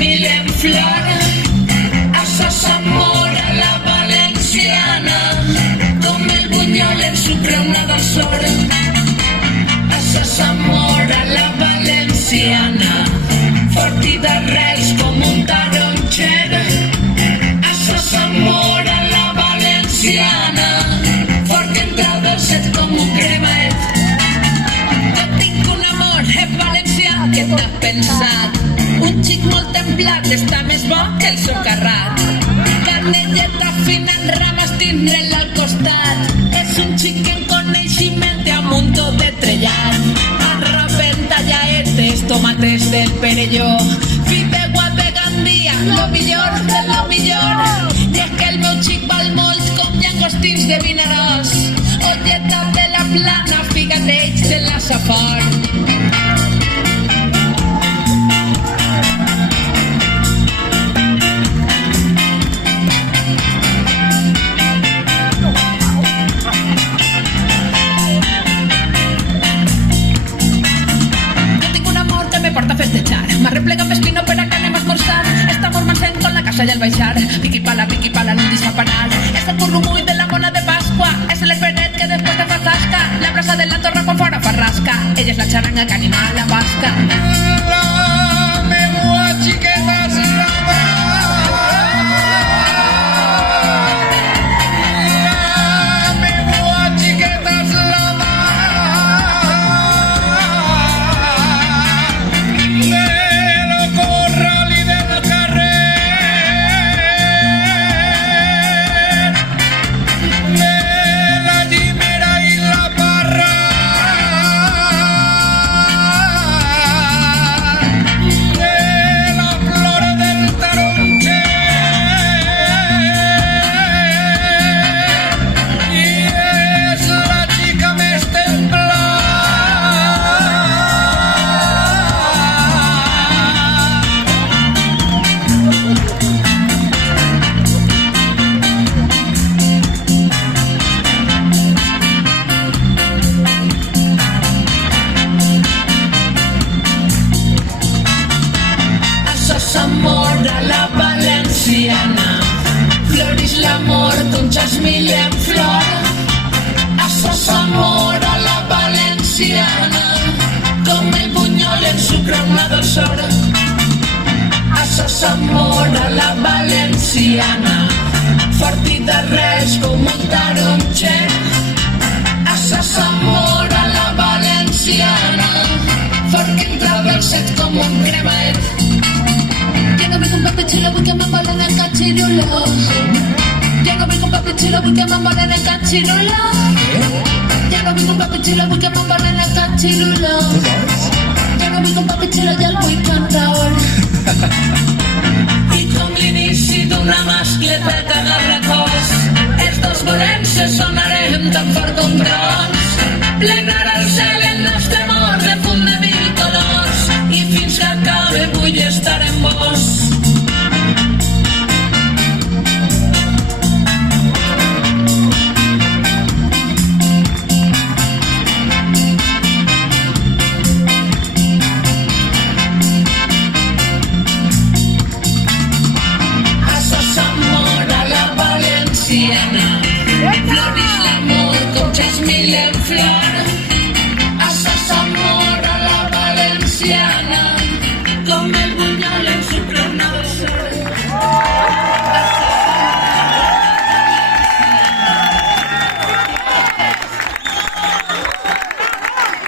mil en flor. Això s'amor a la valenciana, com el bunyol en sucre una de sort. Això s'amor a la valenciana, fort i de res com un taronxer. Això s'amor a la valenciana, fort que entra dolcet com un cremaet. Jo tinc un amor en valencià que t'ha pensat. Un xic molt templat està més bo que el socarrat. Carnelleta fina en rames tindre-la al costat. És un xic en coneixement té amb un tot de trellat. Arrop tallaetes, tomates del Perelló, fideuà de Gandia, lo millor de lo millor. I és que el meu xic val molts com llangostins de Vinaròs, olleta de la Plana, figateix de la Safor. Porta a festejar, m'arreplega amb espino per a que anem a esmorzar. Està mormancent con la casa i al baixar. Piqui pala, no em deixa parar. És el currumull de la mona de Pasqua, és l'esperet que després te fa tasca. La brasa de la torre quan fora fa rasca, ella és la xaranga que anima la basca. La meua xiqueta és la mà. La meua xiqueta és la mà. Amor a la valenciana, floreix l'amor com jasmil en flor. Això és amor a la valenciana, com el bunyol en sucre una dolçor. Això és amor a la valenciana, fort i de res com un taronxer. Això és amor a la valenciana, fort que entra dolcet com un cremaet. Ya no voy con papi chulo, voy que me embolen el cachirulo. Ya no voy con papi chulo, voy que me embolen el cachirulo. Ya no voy con papi chulo, voy que me embolen el cachirulo. Ya no voy con papi chulo, ya el vull cantar. I com l'inici d'una mascleteta de records, els dos volem se sonarem tan fort com trons. Plenarà el cel el nostre amor de fum de mil colors, i fins que acabe vull estar en vos. Això és amor a la valenciana, floreix l'amor com jasmil en flor. Això és amor a la valenciana, com el